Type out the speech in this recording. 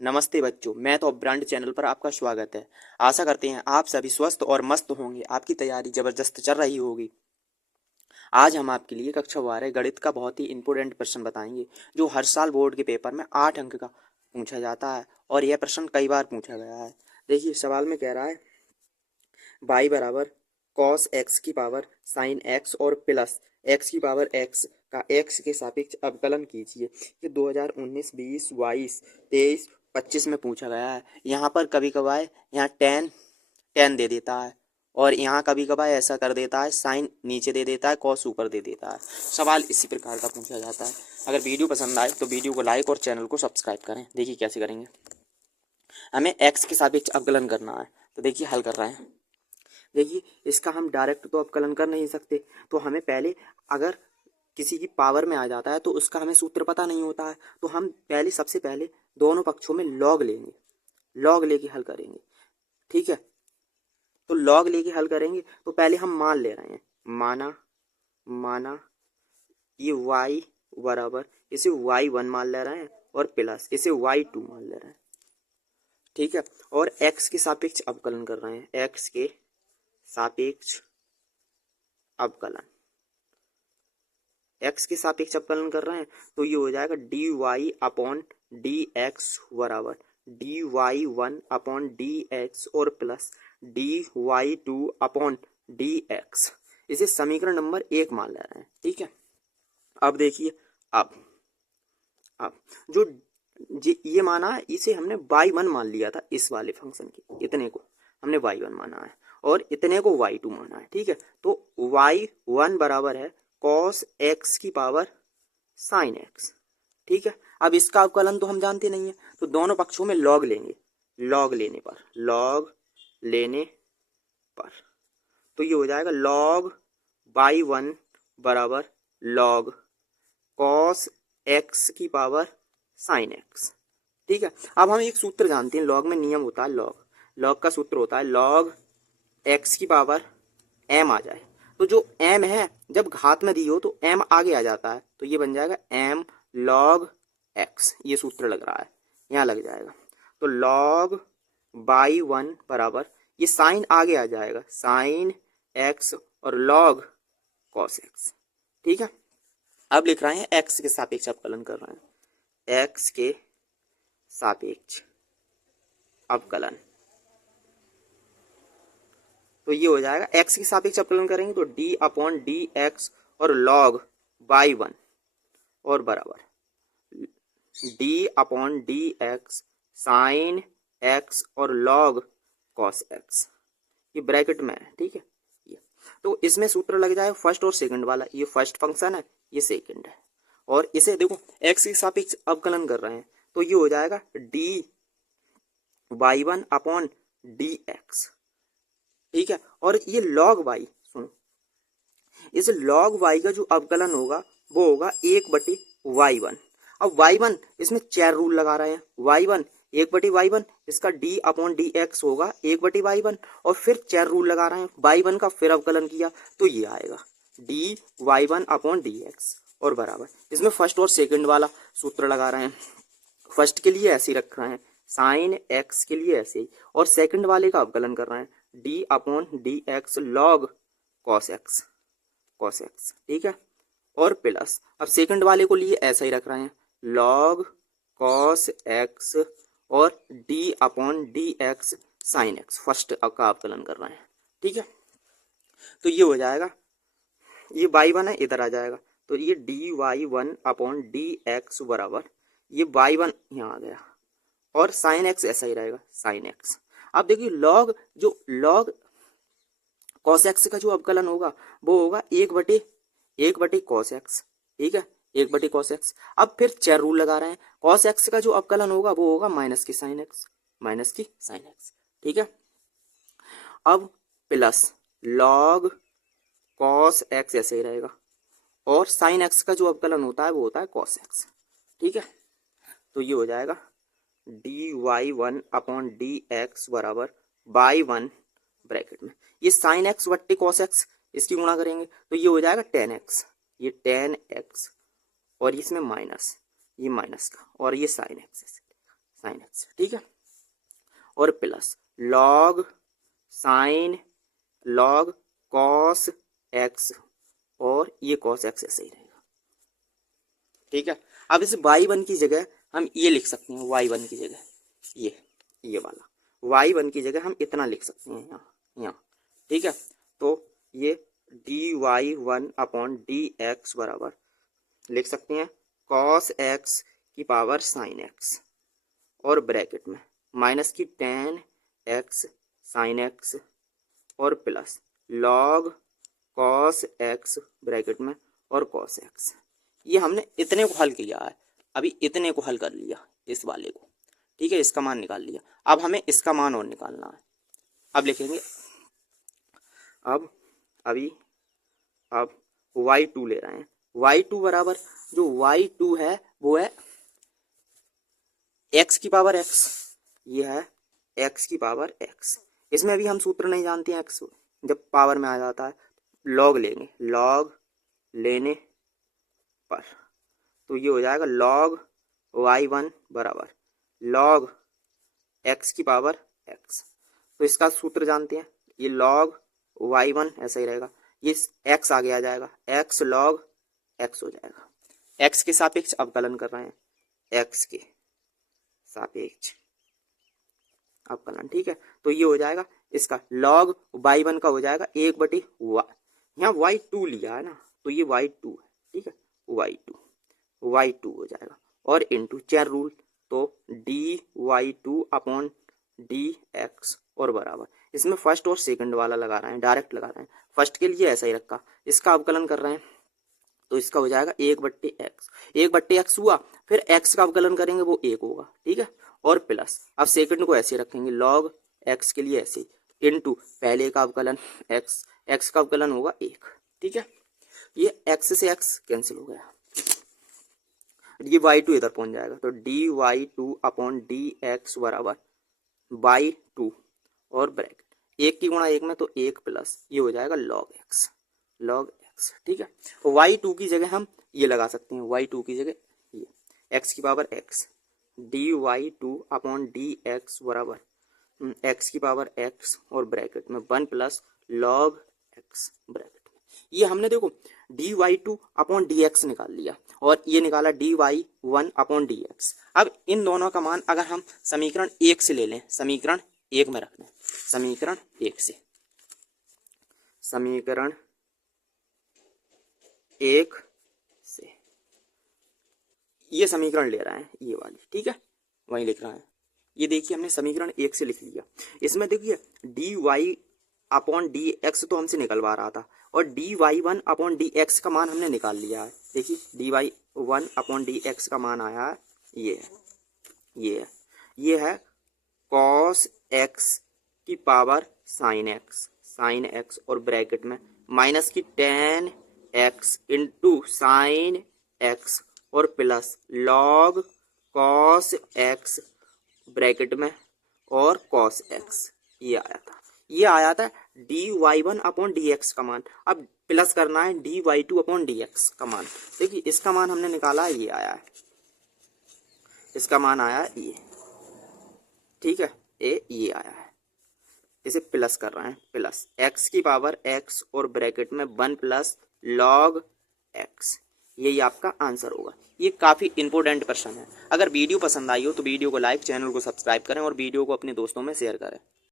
नमस्ते बच्चों, math of brand channel पर आपका स्वागत है। आशा करते हैं आप सभी स्वस्थ और मस्त होंगे। आपकी तैयारी जबरदस्त चल रही होगी। आज हम आपके लिए कक्षा 12 गणित का बहुत ही इंपॉर्टेंट प्रश्न बताएंगे, जो हर साल बोर्ड के पेपर में 8 अंक का पूछा जाता है और यह प्रश्न कई बार पूछा गया है। देखिए, सवाल में कह रहा है y बराबर कॉस एक्स की पावर साइन एक्स और प्लस एक्स की पावर एक्स का एक्स के सापेक्ष अवकलन कीजिए। ये 2019, 20, 22, 23, 25 में पूछा गया है। यहाँ पर कभी कभार यहाँ टेन दे देता है और यहाँ कभी कभार ऐसा कर देता है, साइन नीचे दे देता है, कॉस ऊपर दे देता है। सवाल इसी प्रकार का पूछा जाता है। अगर वीडियो पसंद आए तो वीडियो को लाइक और चैनल को सब्सक्राइब करें। देखिए कैसे करेंगे। हमें एक्स के सापेक्ष अवकलन करना है, तो देखिए हल कर रहे हैं। देखिए, इसका हम डायरेक्ट तो अवकलन कर नहीं सकते, तो हमें पहले अगर किसी की पावर में आ जाता है तो उसका हमें सूत्र पता नहीं होता है, तो हम पहले सबसे पहले दोनों पक्षों में लॉग लेंगे, लॉग लेके हल करेंगे। ठीक है, तो लॉग लेके हल करेंगे तो पहले हम मान ले रहे हैं, माना ये y बराबर, इसे y1 मान ले रहे हैं और प्लस इसे y2 मान ले रहे हैं। ठीक है, और x के सापेक्ष अवकलन कर रहे हैं, x के सापेक्ष अवकलन, x के सापेक्ष अवकलन कर रहे हैं तो ये हो जाएगा dy अपॉन डी एक्स बराबर dy1 अपॉन डी एक्स और plus dy2 upon d x. इसे समीकरण नंबर 1 मान ले रहे हैं। ठीक है, अब देखिए, अब जो ये माना है, इसे हमने y1 मान लिया था। इस वाले फंक्शन के इतने को हमने y1 माना है और इतने को y2 माना है। ठीक है, तो y1 बराबर है cos x की पावर sin x। ठीक है, अब इसका अवकलन तो हम जानते नहीं है, तो दोनों पक्षों में लॉग लेंगे। लॉग लेने पर तो ये हो जाएगा log y1 बराबर log cos x की पावर sin x। ठीक है, अब हम एक सूत्र जानते हैं, लॉग में नियम होता है, लॉग का सूत्र होता है log x की पावर m आ जाए, तो जो m है जब घात में दी हो तो m आगे आ जाता है, तो ये बन जाएगा m log x। ये सूत्र लग रहा है, यहाँ लग जाएगा। तो log y1 बराबर, ये साइन आगे आ जाएगा, साइन x और log cos x। ठीक है, अब लिख रहे हैं x के सापेक्ष अवकलन कर रहे हैं, x के सापेक्ष अवकलन, तो ये हो जाएगा x के सापेक्ष अवकलन करेंगे तो d अपॉन डी एक्स और log y1 और बराबर d upon d x sine x और log cos x। ये ब्रैकेट में है। ठीक है, ये तो इसमें सूत्र लग जाएगा फर्स्ट और सेकंड वाला। ये फर्स्ट फंक्शन है, ये सेकंड है, और इसे देखो x के सापेक्ष अवकलन कर रहे हैं तो ये हो जाएगा dy y1 upon d x. ठीक है, और ये log y, सुनो, इस log y का जो अवकलन होगा वो होगा 1/y1। अब y1 इसमें 4 रूल लगा रहे हैं, y1 1/y1, इसका d अपॉन डी एक्स होगा 1/y1, और फिर 4 रूल लगा रहे हैं, y1 का फिर अवकलन किया तो ये आएगा dy1 अपॉन डी एक्स और बराबर, इसमें फर्स्ट और सेकंड वाला सूत्र लगा रहे हैं। फर्स्ट के लिए ऐसे ही रख रहे हैं, साइन x के लिए ऐसे ही, और सेकंड वाले का अवकलन कर रहे हैं d upon d x log cos x। ठीक है, और प्लस अब सेकंड वाले को लिए ऐसा ही रख रहे हैं, log cos x और d upon d x sine x, first का अवकलन कर रहे हैं। ठीक है, तो ये हो जाएगा, ये y1 है, इधर आ जाएगा, तो ये dy1 अपॉन डी एक्स बराबर, ये y1 यहाँ आ गया और साइन x ऐसा ही रहेगा, साइन x। अब देखिए log cos x का जो अवकलन होगा वो होगा 1/1 cos x। ठीक है, 1/cos x। अब फिर 4 रूल लगा रहे हैं, cos x का जो अवकलन होगा वो होगा माइनस की साइन x। ठीक है, अब प्लस log cos x ऐसे ही रहेगा, और साइन x का जो अवकलन होता है वो होता है cos x। ठीक है, तो ये हो जाएगा dy1 अपॉन डी एक्स बराबर y1 ब्रैकेट में, ये साइन x बट्टे cos x, इसकी गुणा करेंगे तो ये हो जाएगा tan x, ये tan x, और इसमें माइनस, ये माइनस का, और ये साइन x साइन एक्स, ठीक है, और plus log sign log cos x, और ये कॉस एक्स ऐसे ही रहेगा, ठीक है। अब इस y1 की जगह हम ये लिख सकते हैं, y1 की जगह ये वाला y1 की जगह हम इतना लिख सकते हैं यहाँ, ठीक है। तो ये dy1 अपॉन डी एक्स बराबर लिख सकते हैं कॉस एक्स की पावर साइन एक्स, और ब्रैकेट में माइनस की टेन एक्स साइन एक्स, और plus log cos x bracket में और कॉस एक्स। ये हमने इतने को हल किया है, अभी इतने को हल कर लिया इस वाले को, ठीक है, इसका मान निकाल लिया। अब हमें इसका मान और निकालना है। अब लिखेंगे अब y2 ले रहे हैं। y2 बराबर जो y2 है वो है x की पावर x, ये है x की पावर x। इसमें भी हम सूत्र नहीं जानते हैं, x जब पावर में आ जाता है लॉग लेंगे, लॉग लेने पर तो ये हो जाएगा लॉग y1 बराबर लॉग x की पावर x। तो इसका सूत्र जानते हैं, ये लॉग y1 ऐसा ही रहेगा, ये x आगे आ जाएगा, x लॉग x हो जाएगा। x के सापेक्ष अवकलन कर रहे हैं, x के सापेक्ष अवकलन, ठीक है। तो ये हो जाएगा इसका लॉग y1 का हो जाएगा 1/y, यहाँ y2 लिया है ना, तो ये y2 है, ठीक है, y2 हो जाएगा, और इनटू चेन रूल, तो dy2 अपॉन dx और बराबर, इसमें फर्स्ट और सेकंड वाला लगा रहे हैं, डायरेक्ट लगा रहे हैं। फर्स्ट के लिए ऐसा ही रखा, इसका अवकलन कर रहे हैं तो इसका हो जाएगा 1/x हुआ, फिर x का अवकलन करेंगे वो 1 होगा, ठीक है, और प्लस अब सेकंड को ऐसे रखेंगे लॉग x के लिए ऐसे इनटू पहले का अवकलन x का अवकलन होगा 1, ठीक है। ये x से x कैंसिल हो गया, ये y2 इधर पहुंच जाएगा, तो dy2 अपॉन dx बराबर y2 और ब्रैकेट 1 की गुणा 1 में तो 1 प्लस ये हो जाएगा लॉग x, ठीक है। तो y2 की जगह हम ये लगा सकते हैं, y2 की जगह ये x की power x, dy2 upon dx बराबर x की पावर x और ब्रैकेट में 1 प्लस लॉग x ब्रैकेट में। ये हमने देखो dy2 अपॉन dx निकाल लिया, और ये निकाला dy1 अपॉन dx। अब इन दोनों का मान अगर हम समीकरण 1 से ले लें, समीकरण 1 में रख दें, समीकरण 1 से, समीकरण 1 से ये समीकरण ले रहे हैं, ये वाली, ठीक है, वही लिख रहा है। ये देखिए हमने समीकरण 1 से लिख लिया, इसमें देखिए dy अपॉन dx तो हमसे निकलवा रहा था, और dy1 अपॉन dx का मान हमने निकाल लिया है। देखिए dy1 अपॉन dx का मान आया है, ये है cos x की पावर साइन x और ब्रैकेट में माइनस की ten x into sine x और plus log cos x bracket में और cos x, ये आया था dy1 अपॉन dx का मान। अब प्लस करना है dy2 अपॉन dx का मान। देखिए इसका मान हमने निकाला है, ये आया है, इसका मान आया है ये, ठीक है, ये आया है, इसे प्लस कर रहे हैं, प्लस x की पावर x और ब्रैकेट में 1 प्लस लॉग x, यही आपका आंसर होगा। ये काफ़ी इंपॉर्टेंट प्रश्न है। अगर वीडियो पसंद आई हो तो वीडियो को लाइक, चैनल को सब्सक्राइब करें और वीडियो को अपने दोस्तों में शेयर करें।